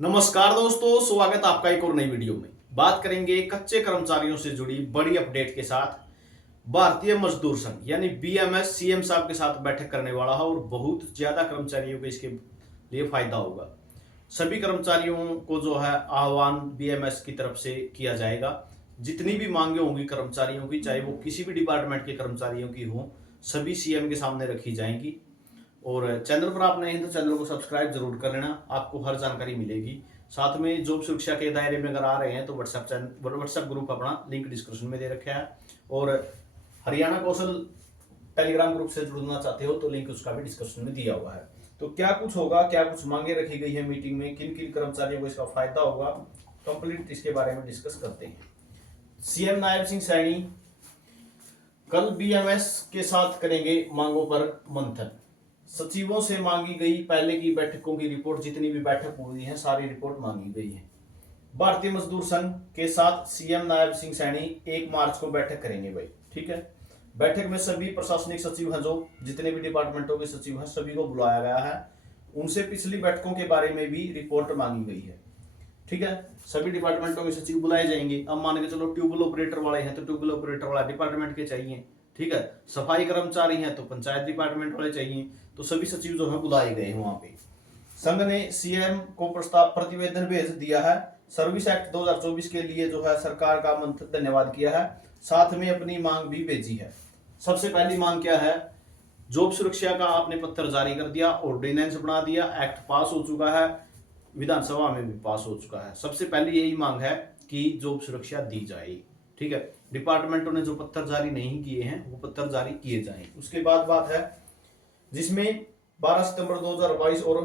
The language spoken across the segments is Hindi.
नमस्कार दोस्तों, स्वागत आपका एक और नई वीडियो में। बात करेंगे कच्चे कर्मचारियों से जुड़ी बड़ी अपडेट के साथ। भारतीय मजदूर संघ यानी बीएमएस सीएम साहब के साथ बैठक करने वाला है और बहुत ज्यादा कर्मचारियों को इसके लिए फायदा होगा। सभी कर्मचारियों को जो है आह्वान बीएमएस की तरफ से किया जाएगा। जितनी भी मांगे होंगी कर्मचारियों की, चाहे वो किसी भी डिपार्टमेंट के कर्मचारियों की हो, सभी सीएम के सामने रखी जाएंगी। और चैनल पर आप नए हैं तो चैनल को सब्सक्राइब जरूर कर लेना, आपको हर जानकारी मिलेगी। साथ में जॉब सुरक्षा के दायरे में अगर आ रहे हैं तो व्हाट्सएप ग्रुप अपना लिंक डिस्क्रिप्शन में दे रखा है। और हरियाणा कौशल टेलीग्राम ग्रुप से जुड़ना चाहते हो तो लिंक उसका भी डिस्क्रिप्शन में दिया हुआ है। तो क्या कुछ होगा, क्या कुछ मांगे रखी गई है मीटिंग में, किन किन कर्मचारियों को इसका फायदा होगा, कंप्लीट इसके बारे में डिस्कस करते हैं। सीएम नायब सिंह सैनी कल बीएमएस के साथ करेंगे मांगों पर मंथन। सचिवों से मांगी गई पहले की बैठकों की रिपोर्ट, जितनी भी बैठक हुई है सारी रिपोर्ट मांगी गई है। भारतीय मजदूर संघ के साथ सीएम नायब सिंह सैनी 1 मार्च को बैठक करेंगे भाई, ठीक है। बैठक में सभी प्रशासनिक सचिव हैं, जो जितने भी डिपार्टमेंटों के सचिव हैं सभी को बुलाया गया है। उनसे पिछली बैठकों के बारे में भी रिपोर्ट मांगी गई है, ठीक है। सभी डिपार्टमेंटों के सचिव बुलाए जाएंगे। अब मान के चलो ट्यूबवेल ऑपरेटर वाले हैं तो ट्यूबवेल ऑपरेटर वाला डिपार्टमेंट के चाहिए, ठीक है। सफाई कर्मचारी हैं तो पंचायत डिपार्टमेंट वाले चाहिए। तो सभी सचिव जो है बुलाए गए हैं वहां पे। संघ ने सीएम को प्रस्ताव प्रतिवेदन भेज दिया है। सर्विस एक्ट 2024 के लिए जो है सरकार का धन्यवाद किया है। साथ में अपनी मांग भी भेजी है। सबसे पहली मांग क्या है? जॉब सुरक्षा का आपने पत्र जारी कर दिया, ऑर्डिनेंस बना दिया, एक्ट पास हो चुका है, विधानसभा में भी पास हो चुका है। सबसे पहले यही मांग है कि जॉब सुरक्षा दी जाए, ठीक है। डिपार्टमेंटों ने जो पत्र जारी नहीं किए हैं वो पत्र जारी किए जाएं। उसके बाद बात है जिसमें 12 सितंबर 2022 और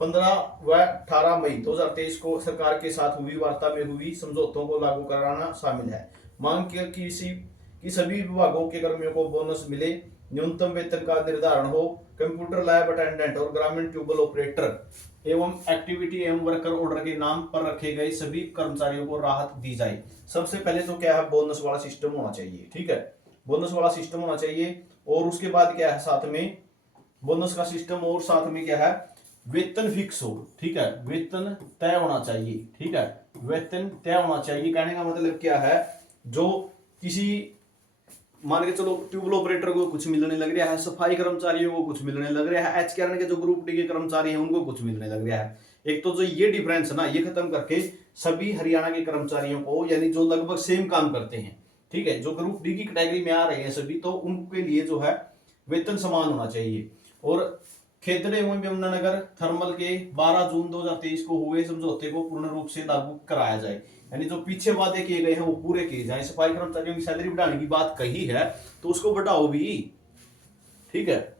15 व 18 मई 2023 को सरकार के साथ हुई वार्ता में हुई समझौतों को लागू कराना शामिल है। मांग कि सभी विभागों के कर्मियों को बोनस मिले, न्यूनतम वेतन का निर्धारण हो, कंप्यूटर लैब अटेंडेंट और ग्रामीण ट्यूबवेल ऑपरेटर एवं एक्टिविटी एवं वर्कर ऑर्डर के नाम पर रखे गए सभी कर्मचारियों को राहत दी जाए। सबसे पहले तो क्या है, बोनस वाला सिस्टम होना चाहिए, ठीक है। बोनस वाला सिस्टम होना चाहिए। और उसके बाद क्या है, साथ में बोनस का सिस्टम और साथ में क्या है, वेतन फिक्स हो, ठीक है। वेतन तय होना चाहिए, ठीक है। वेतन तय होना चाहिए कहने का मतलब क्या है, जो किसी मान के चलो ट्यूबवेल ऑपरेटर को कुछ मिलने लग रहा है, सफाई कर्मचारियों को कुछ मिलने लग रहा है, एचकेआरएन के जो ग्रुप डी के कर्मचारी हैं उनको कुछ मिलने लग रहा है। एक तो जो ये डिफरेंस ना, ये खत्म करके सभी हरियाणा के कर्मचारियों को, यानी जो लगभग सेम काम करते हैं, ठीक है, जो ग्रुप डी की कैटेगरी में आ रहे हैं सभी, तो उनके लिए जो है वेतन समान होना चाहिए। और खेतड़े एवं यमुनानगर थर्मल के 12 जून 2023 को हुए समझौते को पूर्ण रूप से लागू कराया जाए, यानी जो पीछे वादे किए गए हैं वो पूरे किए जाए। सफाई कर्मचारियों की सैलरी बढ़ाने की बात कही है तो उसको बढ़ाओ भी, ठीक है।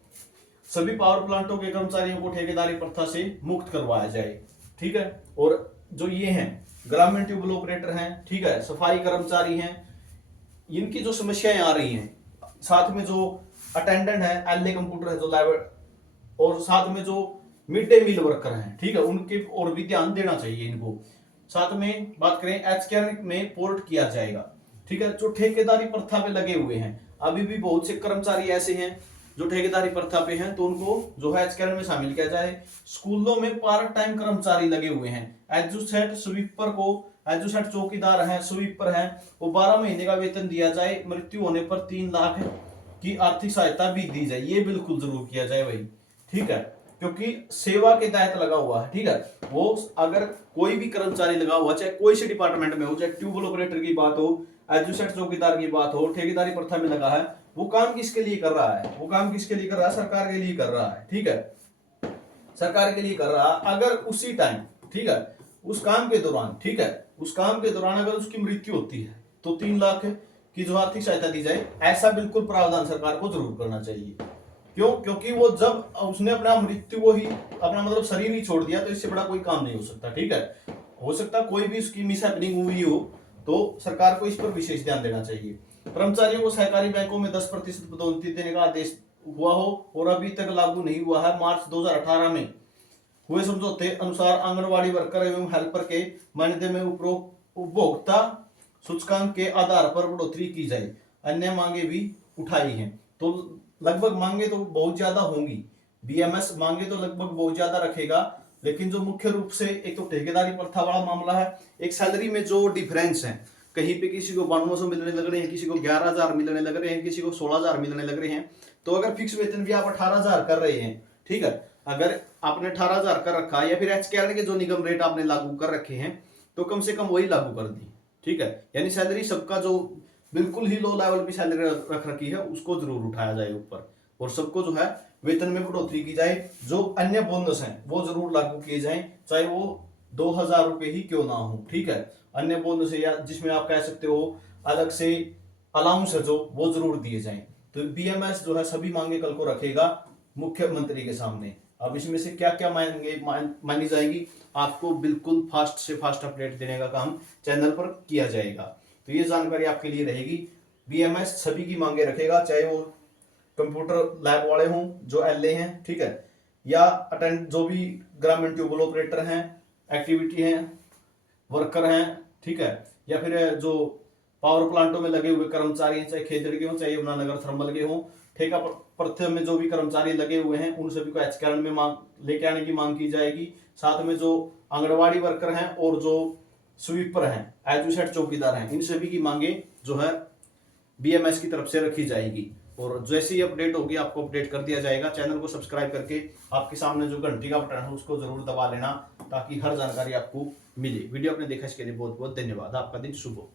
सभी पावर प्लांटों के कर्मचारियों को ठेकेदारी प्रथा से मुक्त करवाया जाए, ठीक है। और जो ये हैं ग्रामीण ट्यूबवेल ऑपरेटर हैं, ठीक है, सफाई कर्मचारी हैं, इनकी जो समस्याएं आ रही हैं, साथ में जो अटेंडेंट है, एलए कंप्यूटर है जो लैब, और साथ में जो मिड डे मील वर्कर हैं, ठीक है, उनके और भी ध्यान देना चाहिए इनको। साथ में बात करें एचकेआरएन में पोर्ट किया जाएगा, ठीक है। जो ठेकेदारी प्रथा पे लगे हुए हैं, अभी भी बहुत से कर्मचारी ऐसे हैं जो ठेकेदारी प्रथा पे हैं, तो उनको जो है एचकेआरएन में शामिल किया जाए। स्कूलों में पार्ट टाइम कर्मचारी लगे हुए हैं, एजुसेट स्वीपर को, एजुसेट चौकीदार हैं, स्वीपर हैं, वो 12 महीने का वेतन दिया जाए। मृत्यु होने पर 3 लाख की आर्थिक सहायता भी दी जाए। ये बिल्कुल जरूर किया जाए भाई, ठीक है, क्योंकि सेवा के तहत लगा हुआ है, ठीक है। वो अगर कोई भी कर्मचारी लगा हुआ, चाहे कोई से डिपार्टमेंट में हो, चाहे ट्यूबवेल ऑपरेटर की बात हो, एजुसेट चौकीदार की बात हो, ठेकेदारी प्रथा में लगा है, वो काम किसके लिए कर रहा है? वो काम किसके लिए कर रहा है? सरकार के लिए कर रहा है, ठीक है, सरकार के लिए कर रहा है। अगर उसी टाइम, ठीक है, उस काम के दौरान, ठीक है, उस काम के दौरान अगर उसकी मृत्यु होती है तो 3 लाख की जो आर्थिक सहायता दी जाए, ऐसा बिल्कुल प्रावधान सरकार को जरूर करना चाहिए। क्यों? क्योंकि वो जब उसने अपना मृत्यु को ही, अपना मतलब शरीर ही छोड़ दिया, तो इससे बड़ा कोई काम नहीं हो सकता, ठीक है। हो सकता कोई भी उसकी मिस हैपनिंग हुई हो तो सरकार को इस पर विशेष ध्यान देना चाहिए। कर्मचारियों को सहकारी बैंकों में 10% पदोन्नति देने का आदेश हुआ हो और अभी तक लागू नहीं हुआ है। मार्च 2018 में हुए समझौते अनुसार आंगनबाड़ी वर्कर एवं हेल्पर के मानदेय में उपभोक्ता सूचकांक के आधार पर बढ़ोतरी की जाए। अन्य मांगे भी उठाई हैं। तो लगभग मांगे तो बहुत ज्यादा होंगी, बीएमएस मांगे तो लगभग बहुत ज्यादा रखेगा, लेकिन जो मुख्य रूप से एक तो ठेकेदारी प्रथा वाला मामला है, एक सैलरी में जो डिफरेंस है, कहीं पे किसी को 9200 मिलने लग रहे हैं, किसी को 11,000 मिलने लग रहे हैं, किसी को 16,000 मिलने लग रहे हैं। तो अगर फिक्स वेतन भी आप 18,000 कर रहे हैं, ठीक है, अगर आपने 18,000 कर रखा है या फिर एचकेआर के जो निगम रेट आपने लागू कर रखे हैं तो कम से कम वही लागू कर दी, ठीक है। यानी सैलरी सबका जो बिल्कुल ही लो लेवल की सैलरी रख रखी है उसको जरूर उठाया जाए ऊपर, और सबको जो है वेतन में बढ़ोतरी की जाए। जो अन्य बोनस हैं वो जरूर लागू किए जाएं, चाहे वो 2,000 रुपए ही क्यों ना हो, ठीक है। अन्य बोनस या जिसमें आप कह सकते हो अलग से अलाउंस है जो, वो जरूर दिए जाएं। तो बीएमएस जो है सभी मांगे कल को रखेगा मुख्यमंत्री के सामने। अब इसमें से क्या क्या मांगे मानी जाएगी, आपको बिल्कुल फास्ट से फास्ट अपडेट देने का काम चैनल पर किया जाएगा। तो ये जानकारी आपके लिए रहेगी। बीएमएस सभी की मांगे रखेगा, चाहे वो कंप्यूटर लैब वाले हों जो एलए हैं, ठीक है, या अटेंड जो भी ग्रामीण ट्यूबवेल ऑपरेटर हैं, एक्टिविटी हैं, वर्कर हैं, ठीक है, या फिर जो पावर प्लांटों में लगे हुए कर्मचारी हैं, चाहे खेतड़ के हों चाहे यमुनानगर थर्मल के हों, ठेका प्रथा में जो भी कर्मचारी लगे हुए हैं उन सभी को एचकेआर में मांग लेके आने की मांग की जाएगी। साथ में जो आंगनबाड़ी वर्कर हैं और जो स्वीपर हैं, एजुसेट चौकीदार हैं, इन सभी की मांगे जो है बीएमएस की तरफ से रखी जाएगी। और जैसे ही अपडेट होगी आपको अपडेट कर दिया जाएगा। चैनल को सब्सक्राइब करके आपके सामने जो घंटी का बटन है उसको जरूर दबा लेना ताकि हर जानकारी आपको मिले। वीडियो आपने देखा इसके लिए बहुत बहुत धन्यवाद। आपका दिन शुभ हो।